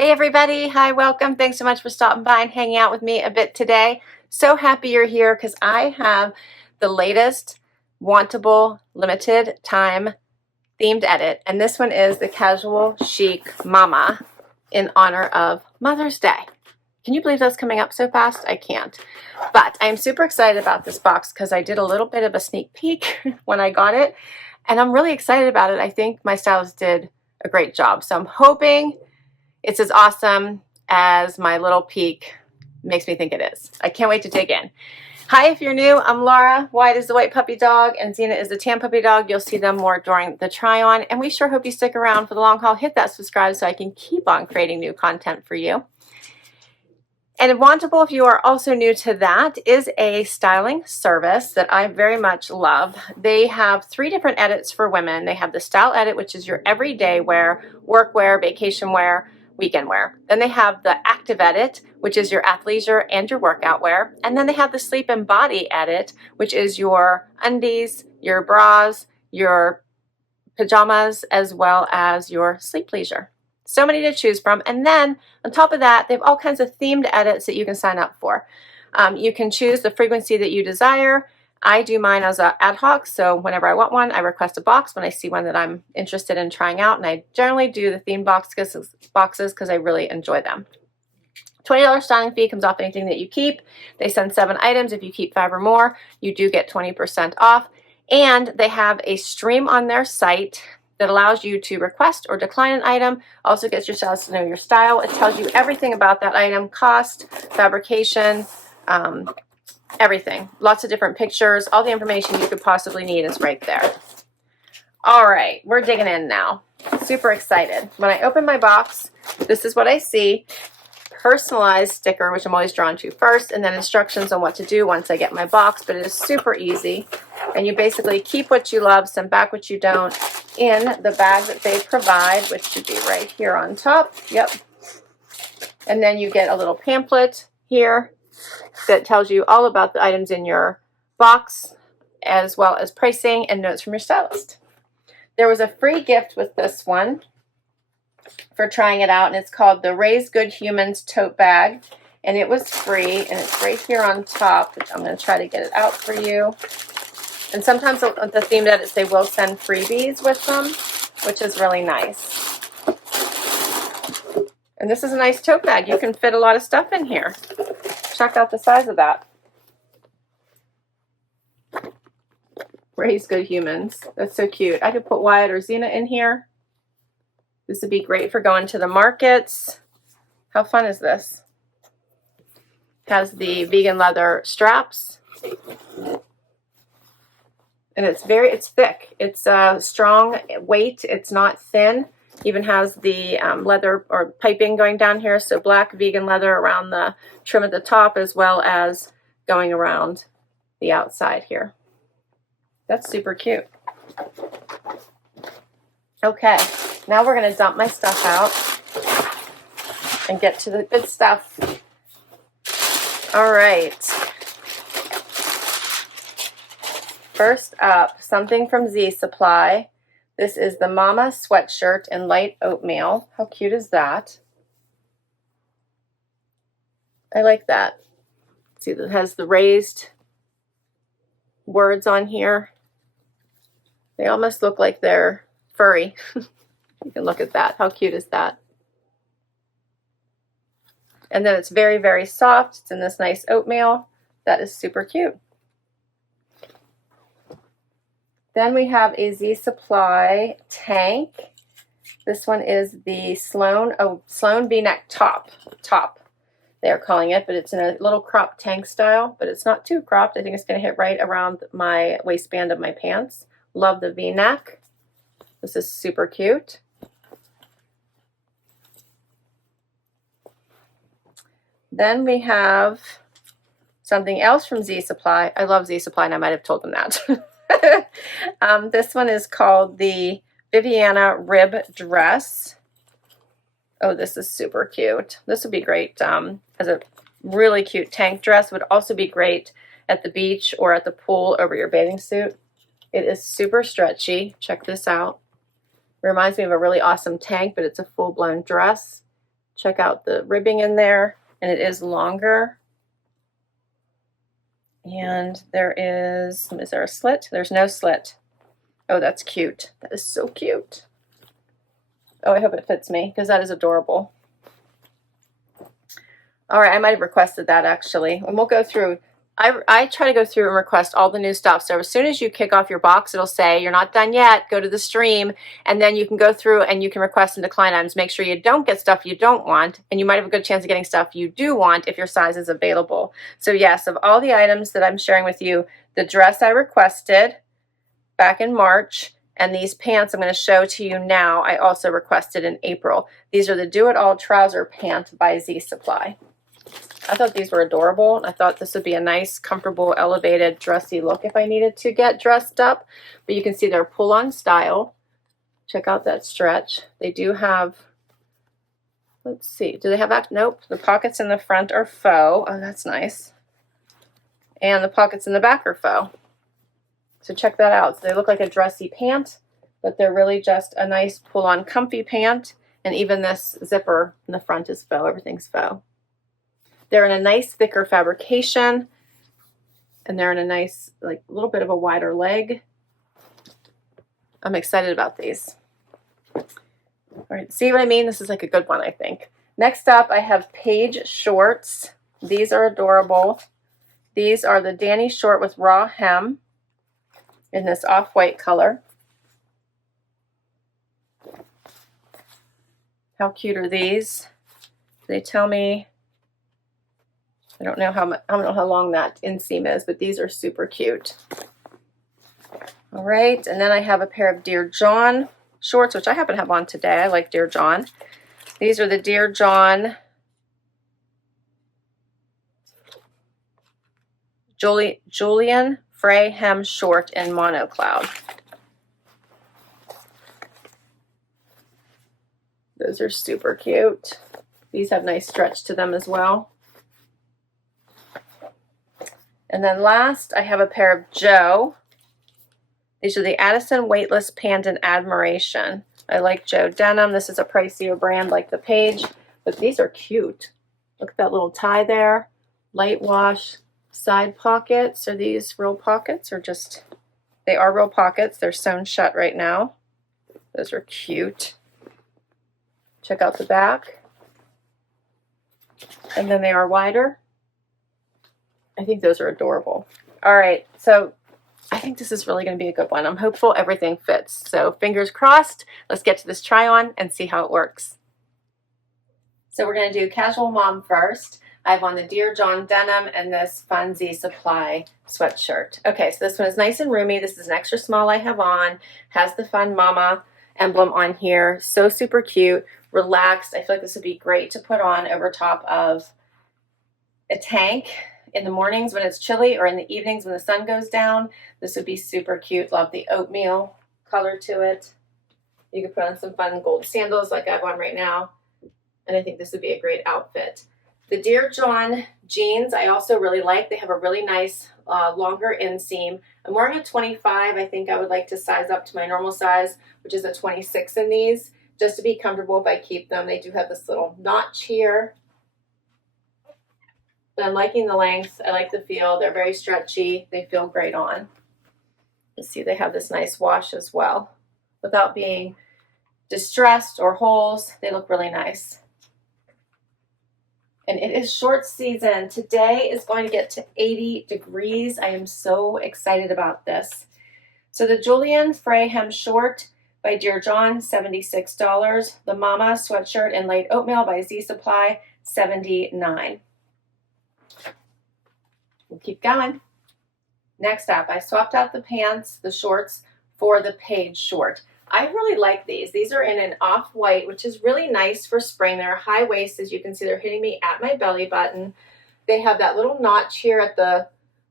Hey everybody, hi, welcome. Thanks so much for stopping by and hanging out with me a bit today. So happy you're here because I have the latest Wantable limited time themed edit, and this one is the Casual Chic Mama in honor of Mother's Day. Can you believe that's coming up so fast? I can't. But I'm super excited about this box because I did a little bit of a sneak peek when I got it, and I'm really excited about it. I think my stylist did a great job. So I'm hoping it's as awesome as my little peek makes me think it is. I can't wait to dig in. Hi, if you're new, I'm Laura. White is the white puppy dog, and Zena is the tan puppy dog. You'll see them more during the try-on, and we sure hope you stick around for the long haul. Hit that subscribe so I can keep on creating new content for you. And Wantable, if you are also new to that, is a styling service that I very much love. They have 3 different edits for women. They have the style edit, which is your everyday wear, work wear, vacation wear, weekend wear. Then they have the active edit, which is your athleisure and your workout wear. And then they have the sleep and body edit, which is your undies, your bras, your pajamas, as well as your sleep leisure. So many to choose from. And then on top of that, they have all kinds of themed edits that you can sign up for. You can choose the frequency that you desire. I do mine as an ad hoc, so whenever I want one, I request a box when I see one that I'm interested in trying out, and I generally do the themed boxes because I really enjoy them. $20 styling fee comes off anything that you keep. They send 7 items. If you keep 5 or more, you do get 20% off. And they have a stream on their site that allows you to request or decline an item. Also gets your stylist to know your style. It tells you everything about that item, cost, fabrication, everything. Lots of different pictures. All the information you could possibly need is right there. All right, we're digging in now. Super excited. When I open my box, this is what I see. Personalized sticker, which I'm always drawn to first, and then instructions on what to do once I get my box, but it is super easy. And you basically keep what you love, send back what you don't in the bag that they provide, which should be right here on top. Yep. And then you get a little pamphlet here that tells you all about the items in your box, as well as pricing and notes from your stylist. There was a free gift with this one for trying it out, and it's called the Raise Good Humans Tote Bag, and it was free, and it's right here on top, which I'm going to try to get it out for you. And sometimes the themed edits, they will send freebies with them, which is really nice. And this is a nice tote bag. You can fit a lot of stuff in here. Check out the size of that. Raise Good Humans. That's so cute. I could put Wyatt or Zena in here. This would be great for going to the markets. How fun is this? Has the vegan leather straps. And it's thick. It's a strong weight. It's not thin. Even has the leather or piping going down here, so black vegan leather around the trim at the top, as well as going around the outside here. That's super cute. Okay, now we're going to dump my stuff out and get to the good stuff. All right. First up, something from Z Supply. This is the Mama Sweatshirt in light oatmeal. How cute is that? I like that. See, it has the raised words on here. They almost look like they're furry. You can look at that. How cute is that? And then it's very, very soft. It's in this nice oatmeal. That is super cute. Then we have a Z Supply tank. This one is the Sloane V-neck top. They're calling it, but it's in a little cropped tank style, but it's not too cropped. I think it's going to hit right around my waistband of my pants. Love the V-neck. This is super cute. Then we have something else from Z Supply. I love Z Supply, and I might have told them that. This one is called the Vivianna Rib Dress. Oh, this is super cute. This would be great as a really cute tank dress. Would also be great at the beach or at the pool over your bathing suit. It is super stretchy. Check this out. Reminds me of a really awesome tank, but it's a full-blown dress. Check out the ribbing in there, and it is longer. And there is there a slit? There's no slit. Oh, that's cute. That is so cute. Oh, I hope it fits me because that is adorable. All right, I might have requested that actually. And we'll go through. I try to go through and request all the new stuff. So as soon as you kick off your box, it'll say you're not done yet. Go to the stream, and then you can go through and you can request and decline items. Make sure you don't get stuff you don't want, and you might have a good chance of getting stuff you do want if your size is available. So yes, of all the items that I'm sharing with you, the dress I requested back in March, and these pants I'm going to show to you now, I also requested in April. These are the Do It All Trouser Pant by Z Supply. I thought these were adorable. I thought this would be a nice, comfortable, elevated, dressy look if I needed to get dressed up. But you can see they're pull-on style. Check out that stretch. They do have, let's see, do they have that? Nope. The pockets in the front are faux. Oh, that's nice. And the pockets in the back are faux. So check that out. So they look like a dressy pant, but they're really just a nice pull-on comfy pant. And even this zipper in the front is faux. Everything's faux. They're in a nice thicker fabrication, and they're in a nice, like, little bit of a wider leg. I'm excited about these. All right, see what I mean? This is like a good one, I think. Next up, I have Paige shorts. These are adorable. These are the Dani short with raw hem in this off-white color. How cute are these? They tell me, I don't know how long that inseam is, but these are super cute. All right, and then I have a pair of Dear John shorts, which I happen to have on today. I like Dear John. These are the Dear John Julian Fray hem short in Mono Cloud. Those are super cute. These have nice stretch to them as well. And then last, I have a pair of Joe. These are the Addison Weightless Pant in Admiration. I like Joe denim. This is a pricier brand like the Paige, but these are cute. Look at that little tie there. Light wash, side pockets. Are these real pockets or just, they are real pockets. They're sewn shut right now. Those are cute. Check out the back. And then they are wider. I think those are adorable. All right, so I think this is really going to be a good one. I'm hopeful everything fits. So fingers crossed. Let's get to this try on and see how it works. So we're going to do casual mom first. I have on the Dear John denim and this Fun Z Supply sweatshirt. Okay, so this one is nice and roomy. This is an extra small I have on. Has the Fun Mama emblem on here. So super cute. Relaxed. I feel like this would be great to put on over top of a tank in the mornings when it's chilly or in the evenings when the sun goes down. This would be super cute. Love the oatmeal color to it. You could put on some fun gold sandals like I have on right now. And I think this would be a great outfit. The Dear John jeans I also really like. They have a really nice longer inseam. I'm wearing a 25. I think I would like to size up to my normal size, which is a 26 in these, just to be comfortable if I keep them. They do have this little notch here. But I'm liking the length. I like the feel. They're very stretchy. They feel great on. You see they have this nice wash as well. Without being distressed or holes, they look really nice. And it is short season. Today is going to get to 80 degrees. I am so excited about this. So the Julian Fray hem short by Dear John, $76. The Mama sweatshirt in light oatmeal by Z Supply, $79. We'll keep going. Next up, I swapped out the pants, the shorts, for the Paige short. I really like these. These are in an off-white, which is really nice for spring. They're high waist, as you can see. They're hitting me at my belly button. They have that little notch here at the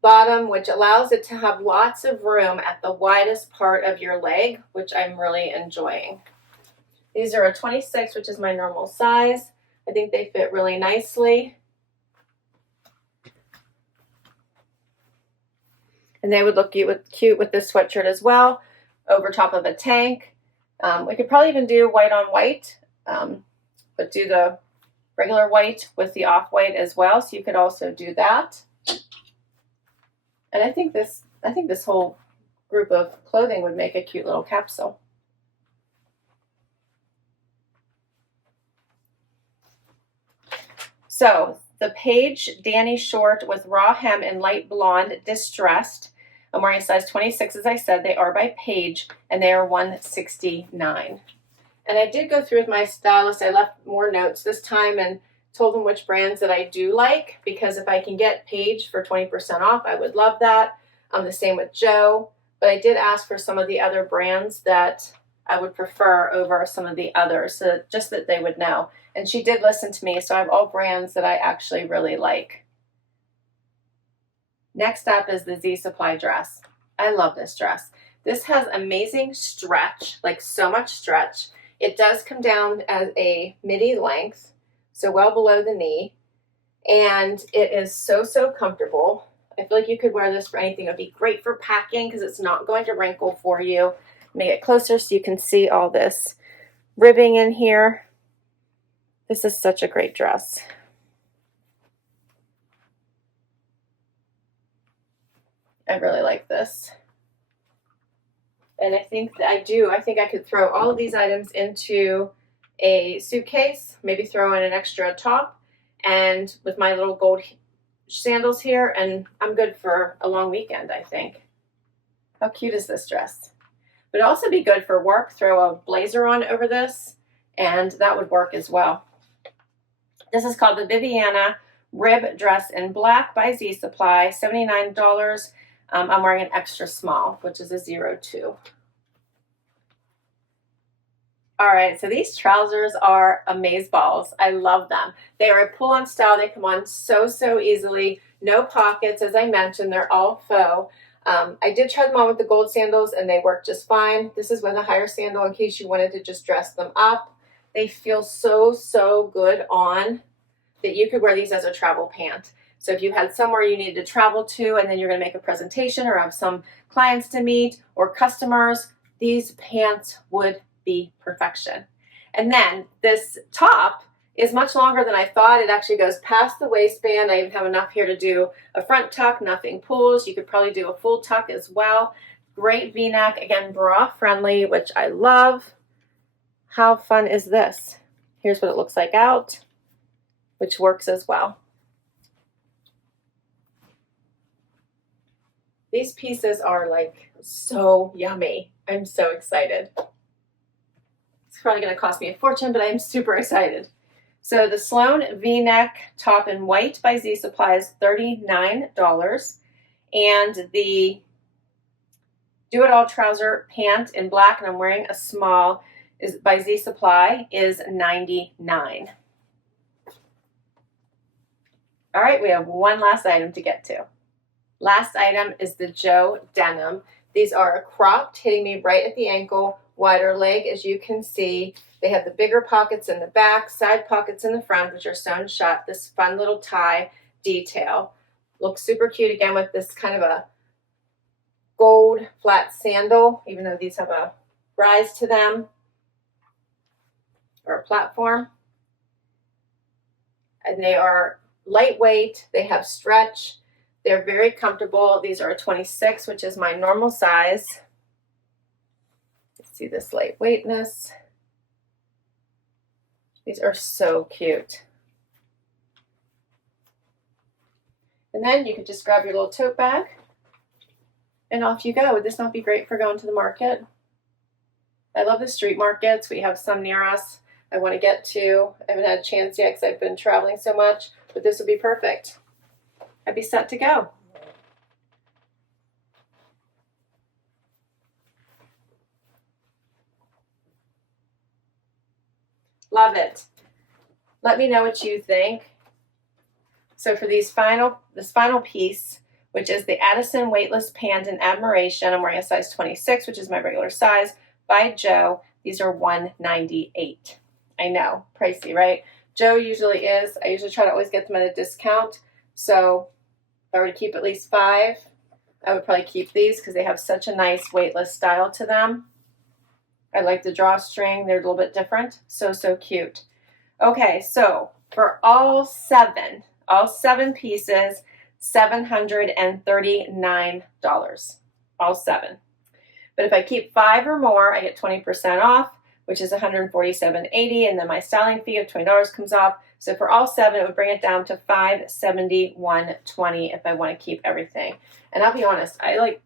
bottom, which allows it to have lots of room at the widest part of your leg, which I'm really enjoying. These are a 26, which is my normal size. I think they fit really nicely. And they would look cute with this sweatshirt as well, over top of a tank. We could probably even do white on white, but do the regular white with the off-white as well, so you could also do that. And I think this whole group of clothing would make a cute little capsule. So the Paige Dani short with raw hem in light blonde distressed. I'm wearing a size 26, as I said. They are by Paige, and they are $169. And I did go through with my stylist. I left more notes this time and told them which brands that I do like, because if I can get Paige for 20% off, I would love that. The same with Joe. But I did ask for some of the other brands that I would prefer over some of the others, so just that they would know. And she did listen to me, so I have all brands that I actually really like. Next up is the Z Supply dress. I love this dress. This has amazing stretch, like so much stretch. It does come down as a midi length, so well below the knee. And it is so, so comfortable. I feel like you could wear this for anything. It would be great for packing because it's not going to wrinkle for you. Make it closer so you can see all this ribbing in here. This is such a great dress. I really like this. And I think that I think I could throw all of these items into a suitcase, maybe throw in an extra top, and with my little gold sandals here, and I'm good for a long weekend, I think. How cute is this dress? But it'd also be good for work. Throw a blazer on over this, and that would work as well. This is called the Vivianna Rib Dress in Black by Z Supply, $79. I'm wearing an extra small, which is a 02. All right, so these trousers are amazeballs. I love them. They are a pull-on style. They come on so, so easily. No pockets, as I mentioned. They're all faux. I did try them on with the gold sandals, and they work just fine. This is with a higher sandal in case you wanted to just dress them up. They feel so, so good on that you could wear these as a travel pant. So if you had somewhere you needed to travel to and then you're going to make a presentation or have some clients to meet or customers, these pants would be perfection. And then this top is much longer than I thought. It actually goes past the waistband. I even have enough here to do a front tuck, nothing pulls. You could probably do a full tuck as well. Great V-neck, again, bra friendly, which I love. How fun is this? Here's what it looks like out, which works as well. These pieces are like so yummy. I'm so excited. It's probably going to cost me a fortune, but I'm super excited. So the Sloane V-neck top in white by Z Supply is $39. And the Do It All trouser pant in black, and I'm wearing a small, is by Z Supply, is $99. All right, we have one last item to get to. Last item is the Joe denim. These are cropped, hitting me right at the ankle, wider leg, as you can see. They have the bigger pockets in the back, side pockets in the front, which are sewn shut. This fun little tie detail. Looks super cute again with this kind of a gold flat sandal, even though these have a rise to them, or a platform. And they are lightweight. They have stretch. They're very comfortable. These are a 26, which is my normal size. See this lightweightness. These are so cute. And then you could just grab your little tote bag and off you go. Would this not be great for going to the market? I love the street markets. We have some near us I want to get to. I haven't had a chance yet because I've been traveling so much, but this would be perfect. I'd be set to go. Love it. Let me know what you think. So for this final piece, which is the Addison Weightless Pant in Admiration, I'm wearing a size 26, which is my regular size, by Joe. These are $198. I know, pricey, right? Joe usually is. I usually try to always get them at a discount. So if I were to keep at least 5, I would probably keep these because they have such a nice weightless style to them. I like the drawstring. They're a little bit different. So, so cute. Okay, so For all seven pieces, $739. All seven. But if I keep 5 or more, I get 20% off, which is $147.80, and then my styling fee of $20 comes off. So for all 7, it would bring it down to $571.20 if I want to keep everything. And I'll be honest, I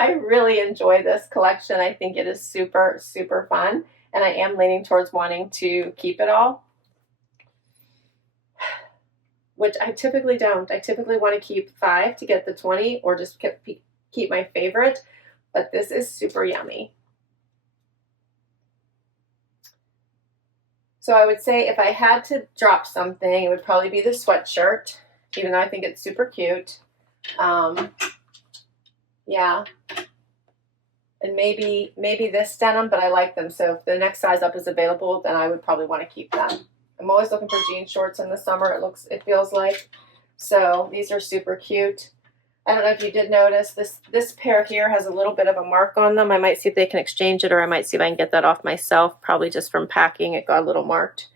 really enjoy this collection. I think it is super, super fun, and I am leaning towards wanting to keep it all, which I typically don't. I typically want to keep 5 to get the 20, or just keep my favorite, but this is super yummy. So I would say if I had to drop something, it would probably be the sweatshirt, even though I think it's super cute. Yeah. And maybe this denim, but I like them. So if the next size up is available, then I would probably want to keep them. I'm always looking for jean shorts in the summer, it feels like. So these are super cute. I don't know if you did notice, this pair here has a little bit of a mark on them. I might see if they can exchange it, or I might see if I can get that off myself. Probably just from packing, it got a little marked.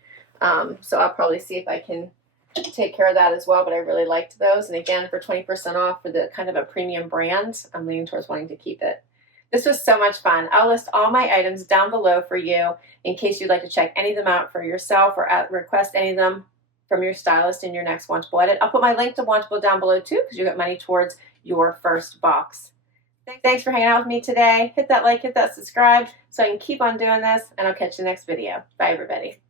So I'll probably see if I can take care of that as well, but I really liked those. And again, for 20% off for the kind of a premium brand, I'm leaning towards wanting to keep it. This was so much fun. I'll list all my items down below for you in case you'd like to check any of them out for yourself, or request any of them from your stylist in your next Wantable edit. I'll put my link to Wantable down below too, because you get money towards your first box. Thanks for hanging out with me today. Hit that like, hit that subscribe so I can keep on doing this, and I'll catch you in the next video. Bye, everybody.